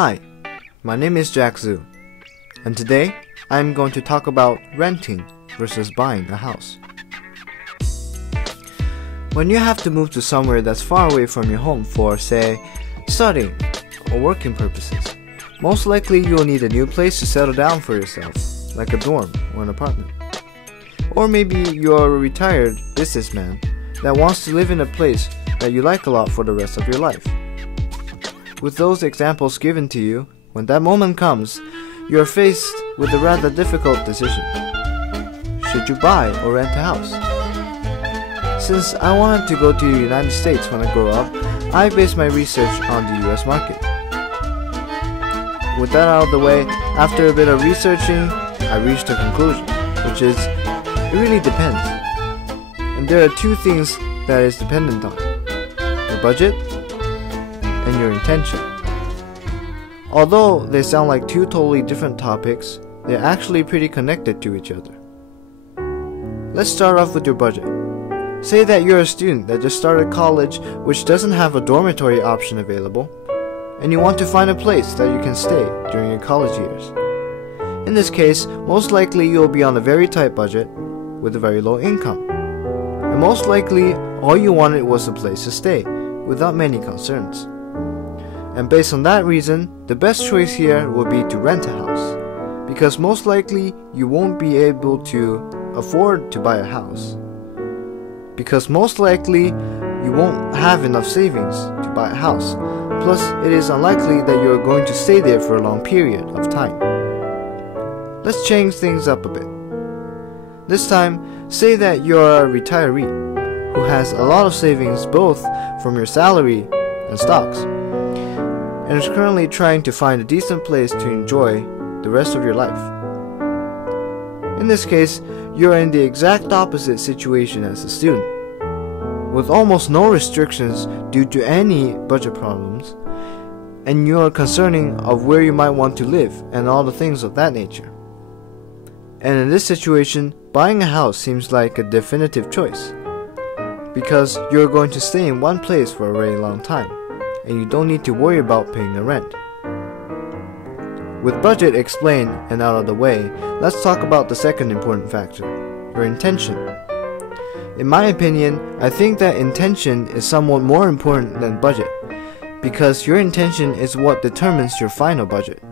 Hi, my name is Jack Zhu, and today I'm going to talk about renting versus buying a house. When you have to move to somewhere that's far away from your home for, say, studying or working purposes, most likely you'll need a new place to settle down for yourself, like a dorm or an apartment. Or maybe you're a retired businessman that wants to live in a place that you like a lot for the rest of your life. With those examples given to you, when that moment comes, you are faced with a rather difficult decision. Should you buy or rent a house? Since I wanted to go to the United States when I grow up, I based my research on the US market. With that out of the way, after a bit of researching, I reached a conclusion, which is, it really depends. And there are two things that is dependent on: your budget and your intention. Although they sound like two totally different topics, they're actually pretty connected to each other. Let's start off with your budget. Say that you're a student that just started college which doesn't have a dormitory option available, and you want to find a place that you can stay during your college years. In this case, most likely you'll be on a very tight budget with a very low income. And most likely, all you wanted was a place to stay, without many concerns. And based on that reason, the best choice here will be to rent a house, because most likely you won't be able to afford to buy a house. Because most likely you won't have enough savings to buy a house, plus it is unlikely that you are going to stay there for a long period of time. Let's change things up a bit. This time, say that you're a retiree who has a lot of savings both from your salary and stocks, and is currently trying to find a decent place to enjoy the rest of your life. In this case, you are in the exact opposite situation as a student, with almost no restrictions due to any budget problems, and you are concerning of where you might want to live and all the things of that nature. And in this situation, buying a house seems like a definitive choice, because you're going to stay in one place for a very long time, and you don't need to worry about paying the rent. With budget explained and out of the way, let's talk about the second important factor, your intention. In my opinion, I think that intention is somewhat more important than budget, because your intention is what determines your final budget.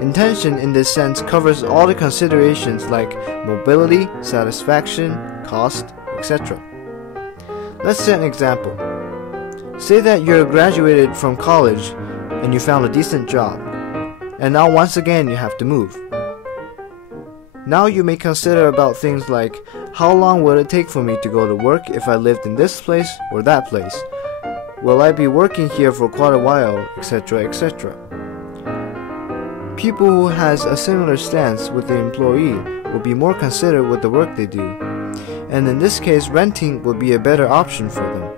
Intention in this sense covers all the considerations like mobility, satisfaction, cost, etc. Let's set an example. Say that you're graduated from college and you found a decent job, and now once again you have to move. Now you may consider about things like, how long will it take for me to go to work if I lived in this place or that place? Will I be working here for quite a while, etc., etc. People who has a similar stance with the employee will be more considerate with the work they do, and in this case renting will be a better option for them,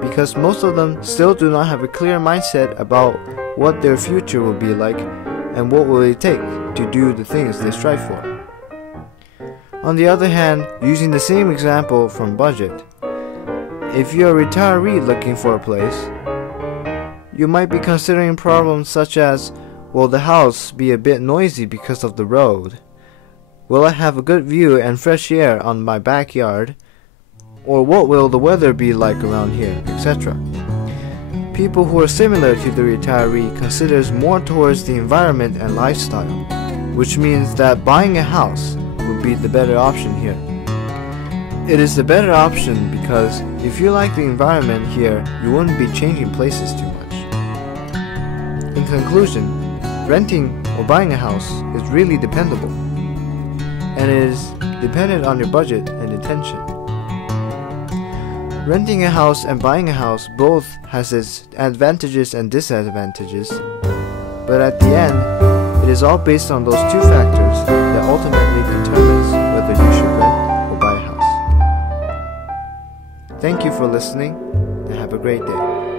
because most of them still do not have a clear mindset about what their future will be like and what will it take to do the things they strive for. On the other hand, using the same example from budget, if you're a retiree looking for a place, you might be considering problems such as, will the house be a bit noisy because of the road? Will I have a good view and fresh air on my backyard? Or what will the weather be like around here, etc. People who are similar to the retiree considers more towards the environment and lifestyle, which means that buying a house would be the better option here. It is the better option because if you like the environment here, you wouldn't be changing places too much. In conclusion, renting or buying a house is really dependable, and it is dependent on your budget and intention. Renting a house and buying a house both has its advantages and disadvantages, but at the end, it is all based on those two factors that ultimately determines whether you should rent or buy a house. Thank you for listening, and have a great day.